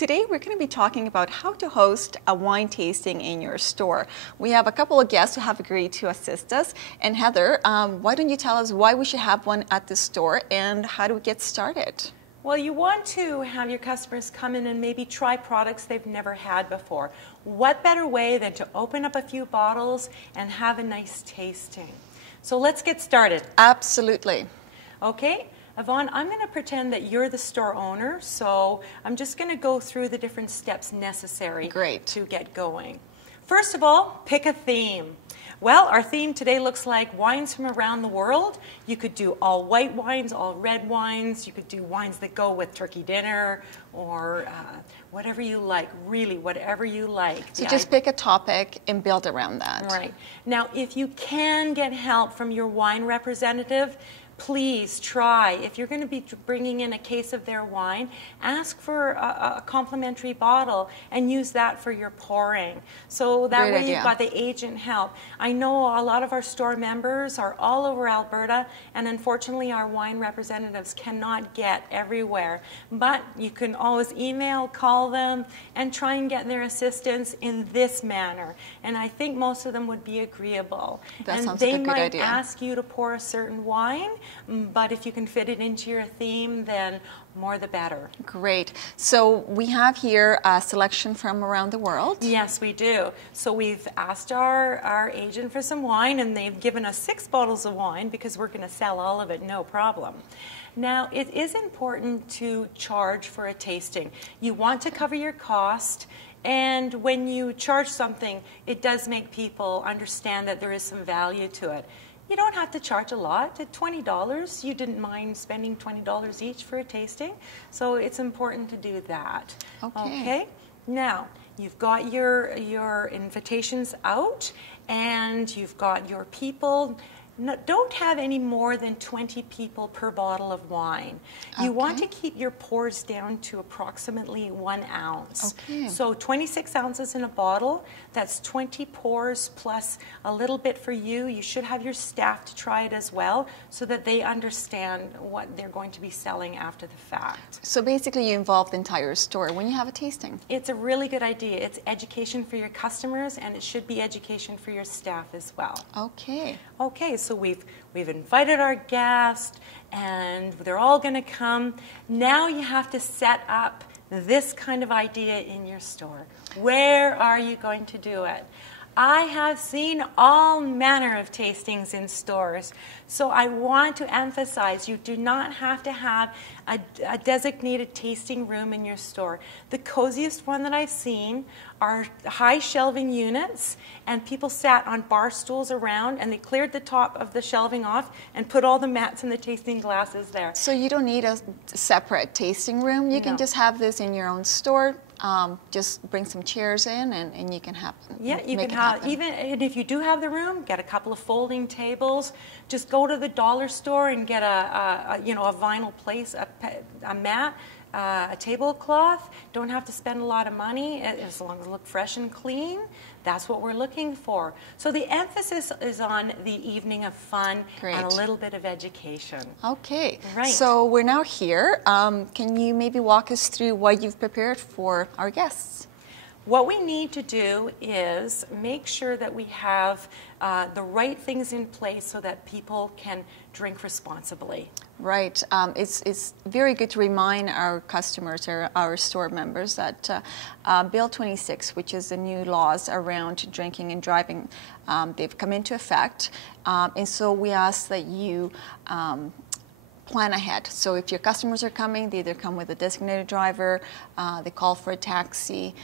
Today we're going to be talking about how to host a wine tasting in your store. We have a couple of guests who have agreed to assist us. And Heather, why don't you tell us why we should have one at the store and how do we get started? Well, you want to have your customers come in and maybe try products they've never had before. What better way than to open up a few bottles and have a nice tasting? So let's get started. Absolutely. Okay, Yvonne, I'm going to pretend that you're the store owner, so I'm just going to go through the different steps necessary to get going. First of all, pick a theme. Well, our theme today looks like wines from around the world. You could do all white wines, all red wines. You could do wines that go with turkey dinner or whatever you like, really, whatever you like. So just pick a topic and build around that. Right. Now, if you can get help from your wine representative, please try. If you're going to be bringing in a case of their wine, ask for a complimentary bottle and use that for your pouring. So that way you've got the agent help. I know a lot of our store members are all over Alberta, and unfortunately our wine representatives cannot get everywhere. But you can always email, call them, and try and get their assistance in this manner. And I think most of them would be agreeable. That sounds like a good idea. They might ask you to pour a certain wine, but if you can fit it into your theme, then more the better. Great. So we have here a selection from around the world. Yes, we do. So we've asked our agent for some wine, and they've given us 6 bottles of wine because we're going to sell all of it, no problem. Now, it is important to charge for a tasting. You want to cover your cost. And when you charge something, it does make people understand that there is some value to it. You don't have to charge a lot. At $20, you didn't mind spending $20 each for a tasting. So it's important to do that. Okay. Now, you've got your invitations out, and you've got your people. No, don't have any more than 20 people per bottle of wine. You want to keep your pours down to approximately 1 ounce. So 26 ounces in a bottle, that's 20 pours plus a little bit for you. You should have your staff to try it as well so that they understand what they're going to be selling after the fact. So basically you involve the entire store when you have a tasting. It's a really good idea. It's education for your customers, and it should be education for your staff as well. Okay. Okay, so we've invited our guests, and they're all going to come. Now you have to set up this kind of idea in your store. Where are you going to do it? I have seen all manner of tastings in stores, so I want to emphasize you do not have to have a designated tasting room in your store. The coziest one that I've seen are high shelving units, and people sat on bar stools around, and they cleared the top of the shelving off and put all the mats and the tasting glasses there. So you don't need a separate tasting room. You can just have this in your own store. Just bring some chairs in, and you can have. Yeah, you can have and if you do have the room, get a couple of folding tables. Just go to the dollar store and get a vinyl place, a mat. A tablecloth. Don't have to spend a lot of money as long as it looks fresh and clean. That's what we're looking for. So the emphasis is on the evening of fun and a little bit of education. Okay. Right. So we're now here. Can you maybe walk us through what you've prepared for our guests? What we need to do is make sure that we have the right things in place so that people can drink responsibly. Right. It's very good to remind our customers, our store members, that Bill 26, which is the new laws around drinking and driving, they've come into effect. And so we ask that you plan ahead. So if your customers are coming, they either come with a designated driver, they call for a taxi.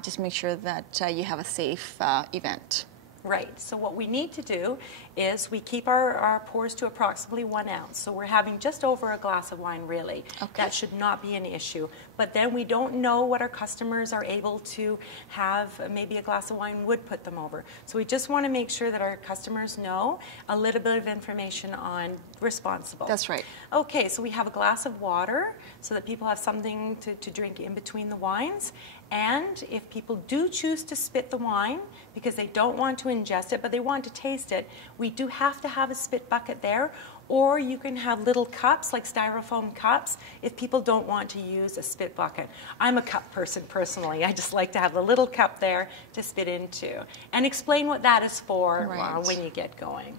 Just make sure that you have a safe event. Right. So what we need to do is we keep our pours to approximately 1 ounce. So we're having just over a glass of wine, really. That should not be an issue. But then we don't know what our customers are able to have. Maybe a glass of wine would put them over. So we just want to make sure that our customers know a little bit of information on responsible. That's right. Okay, so we have a glass of water so that people have something to drink in between the wines. And if people do choose to spit the wine because they don't want to ingest it, but they want to taste it, we do have to have a spit bucket there, or you can have little cups, like styrofoam cups, if people don't want to use a spit bucket. I'm a cup person personally. I just like to have the little cup there to spit into. And explain what that is for when you get going.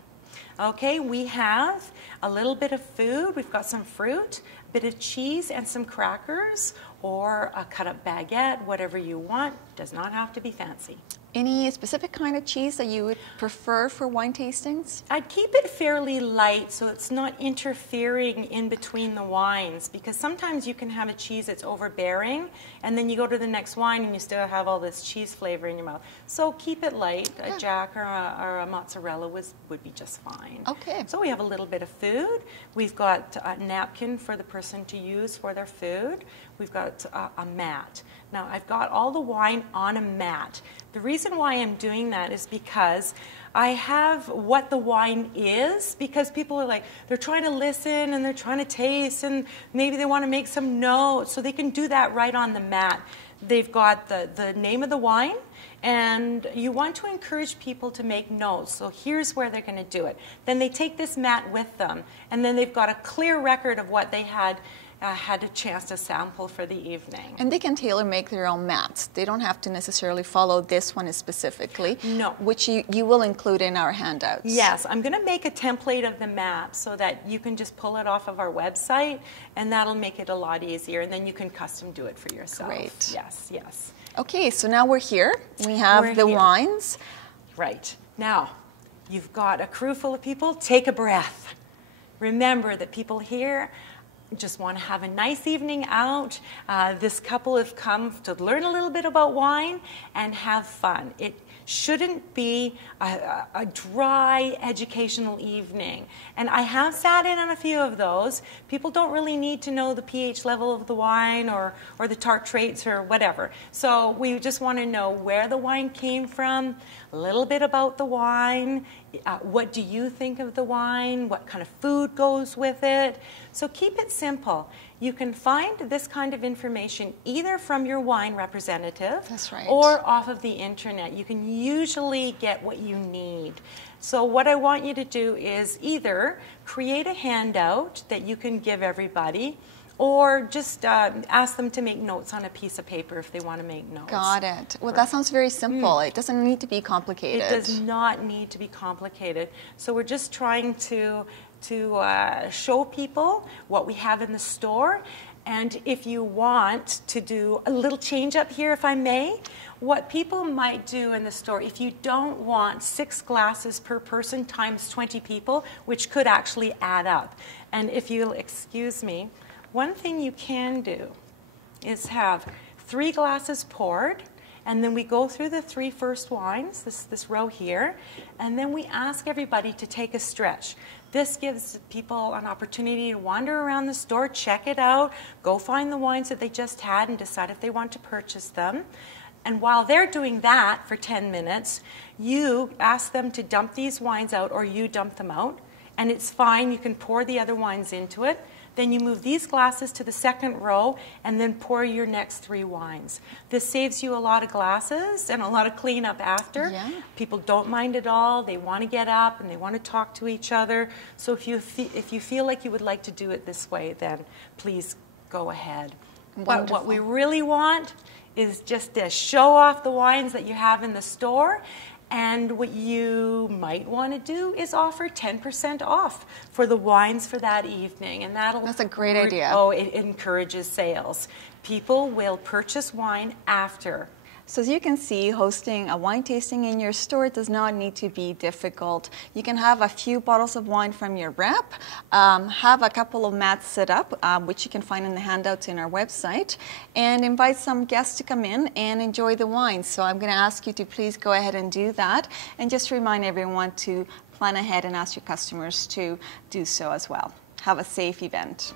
Okay, we have a little bit of food. We've got some fruit, a bit of cheese, and some crackers, or a cut-up baguette, whatever you want. Does not have to be fancy. Any specific kind of cheese that you would prefer for wine tastings? I'd keep it fairly light so it's not interfering in between the wines, because sometimes you can have a cheese that's overbearing and then you go to the next wine and you still have all this cheese flavor in your mouth. So keep it light. A Jack or a mozzarella would be just fine. Okay. So we have a little bit of food. We've got a napkin for the person to use for their food. We've got a mat. Now I've got all the wine on a mat. The reason why I'm doing that is because I have what the wine is, because people are like, they're trying to listen and they're trying to taste and maybe they want to make some notes, so they can do that right on the mat. They've got the name of the wine, and you want to encourage people to make notes. So here's where they're going to do it. Then they take this mat with them, and then they've got a clear record of what they had a chance to sample for the evening. And they can tailor make their own mats. They don't have to necessarily follow this one specifically. No. Which you will include in our handouts. Yes, I'm going to make a template of the map so that you can just pull it off of our website, and that'll make it a lot easier, and then you can custom do it for yourself. Great. Yes, yes. Okay, so now we're here. We have the wines. Right. Now, you've got a crew full of people. Take a breath. Remember that people here just want to have a nice evening out. This couple have come to learn a little bit about wine and have fun. It shouldn't be a dry educational evening. And I have sat in on a few of those. People don't really need to know the pH level of the wine or the tart traits or whatever. So we just want to know where the wine came from, a little bit about the wine, what do you think of the wine, what kind of food goes with it. So keep it simple. You can find this kind of information either from your wine representative. That's right. Or off of the internet. You can usually get what you need. So what I want you to do is either create a handout that you can give everybody, or just ask them to make notes on a piece of paper if they want to make notes. Got it. Well, that sounds very simple. It doesn't need to be complicated. It does not need to be complicated. So we're just trying to show people what we have in the store. And if you want to do a little change up here, if I may, what people might do in the store, if you don't want 6 glasses per person times 20 people, which could actually add up. And if you'll excuse me, one thing you can do is have 3 glasses poured, and then we go through the 3 first wines, this row here, and then we ask everybody to take a stretch. This gives people an opportunity to wander around the store, check it out, go find the wines that they just had and decide if they want to purchase them. And while they're doing that for 10 minutes, you ask them to dump these wines out, or you dump them out, and it's fine. You can pour the other wines into it. Then you move these glasses to the second row and then pour your next 3 wines. This saves you a lot of glasses and a lot of cleanup after. Yeah. People don't mind at all. They want to get up and they want to talk to each other. So if you feel like you would like to do it this way, then please go ahead. But what we really want is just to show off the wines that you have in the store. And what you might want to do is offer 10% off for the wines for that evening. And that's a great idea. Oh, it encourages sales. People will purchase wine after. So as you can see, hosting a wine tasting in your store does not need to be difficult. You can have a few bottles of wine from your rep, have a couple of mats set up, which you can find in the handouts in our website, and invite some guests to come in and enjoy the wine. So I'm going to ask you to please go ahead and do that, and just remind everyone to plan ahead and ask your customers to do so as well. Have a safe event.